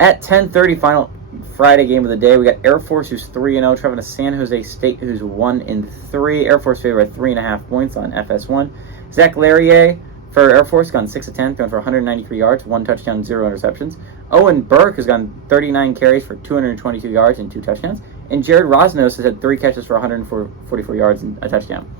At 10:30, final Friday game of the day, we got Air Force, who's 3-0, traveling to San Jose State, who's 1-3. Air Force favored by 3.5 points on FS1. Zach Larrier for Air Force gone 6 of 10, throwing for 193 yards, 1 touchdown, 0 interceptions. Owen Burke has gone 39 carries for 222 yards and 2 touchdowns. And Jared Rosnos has had 3 catches for 144 yards and a touchdown.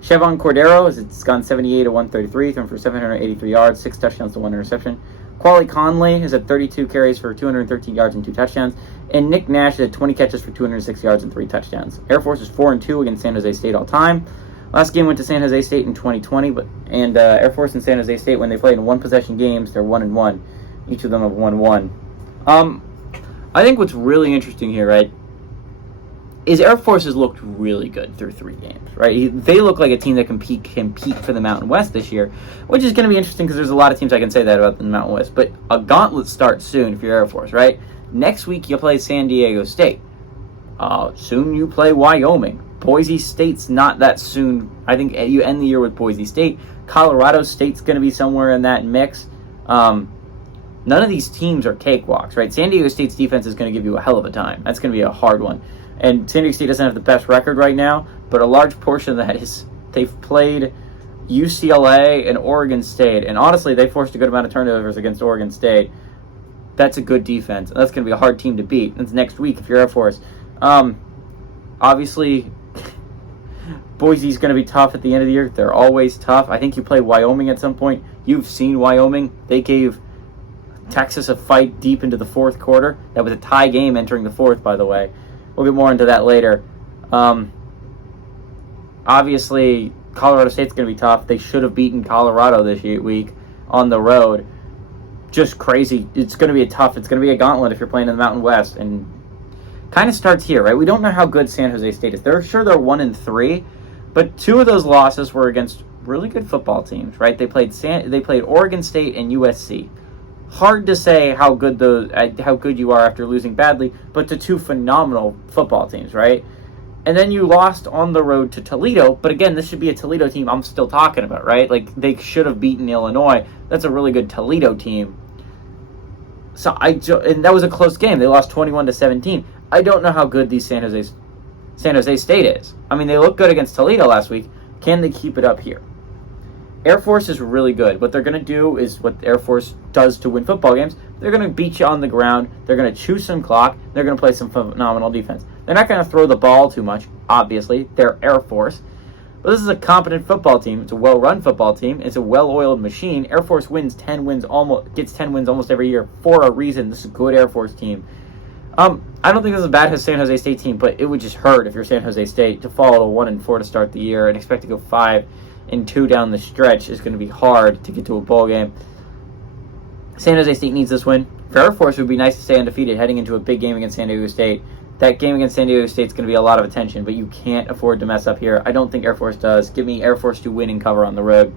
Chevon Cordero has gone 78 of 133, thrown for 783 yards, 6 touchdowns to 1 interception. Quali Conley has had 32 carries for 213 yards and 2 touchdowns. And Nick Nash has had 20 catches for 206 yards and 3 touchdowns. Air Force is 4-2 against San Jose State all time. Last game went to San Jose State in 2020, and Air Force and San Jose State, when they played in one-possession games, they're 1-1. Each of them have won 1. I think what's really interesting here, right, is Air Force has looked really good through 3 games, right? They look like a team that can compete for the Mountain West this year, which is going to be interesting because there's a lot of teams I can say that about the Mountain West. But a gauntlet starts soon for your Air Force, right? Next week you'll play San Diego State. Soon you play Wyoming. Boise State's not that soon. I think you end the year with Boise State. Colorado State's going to be somewhere in that mix. None of these teams are cakewalks, right? San Diego State's defense is going to give you a hell of a time. That's going to be a hard one. And San Diego State doesn't have the best record right now, but a large portion of that is they've played UCLA and Oregon State. And honestly, they forced a good amount of turnovers against Oregon State. That's a good defense. And that's going to be a hard team to beat. That's next week if you're Air Force. Obviously, Boise's going to be tough at the end of the year. They're always tough. I think you play Wyoming at some point. You've seen Wyoming. They gave Texas a fight deep into the 4th quarter. That was a tie game entering the 4th, by the way. We'll get more into that later. Obviously, Colorado State's going to be tough. They should have beaten Colorado this week on the road. Just crazy. It's going to be it's going to be a gauntlet if you're playing in the Mountain West. And kind of starts here, right? We don't know how good San Jose State is. They're 1-3, but 2 of those losses were against really good football teams, right? They played Oregon State and USC. Hard to say how good you are after losing badly, but to 2 phenomenal football teams, right? And then you lost on the road to Toledo, but again, this should be a Toledo team I'm still talking about, right? Like, they should have beaten Illinois. That's a really good Toledo team. And that was a close game. They lost 21-17. I don't know how good San Jose State is. I mean, they looked good against Toledo last week. Can they keep it up here? Air Force is really good. What they're going to do is what Air Force does to win football games. They're going to beat you on the ground. They're going to chew some clock. They're going to play some phenomenal defense. They're not going to throw the ball too much, obviously. They're Air Force. But this is a competent football team. It's a well-run football team. It's a well-oiled machine. Air Force gets 10 wins almost every year for a reason. This is a good Air Force team. I don't think this is as bad as San Jose State team, but it would just hurt if you're San Jose State to fall to 1-4 to start the year and expect to go 5-2 down the stretch is going to be hard to get to a bowl game. San Jose State needs this win. For Air Force, it would be nice to stay undefeated heading into a big game against San Diego State. That game against San Diego State is going to be a lot of attention, but you can't afford to mess up here. I don't think Air Force does. Give me Air Force to win and cover on the road.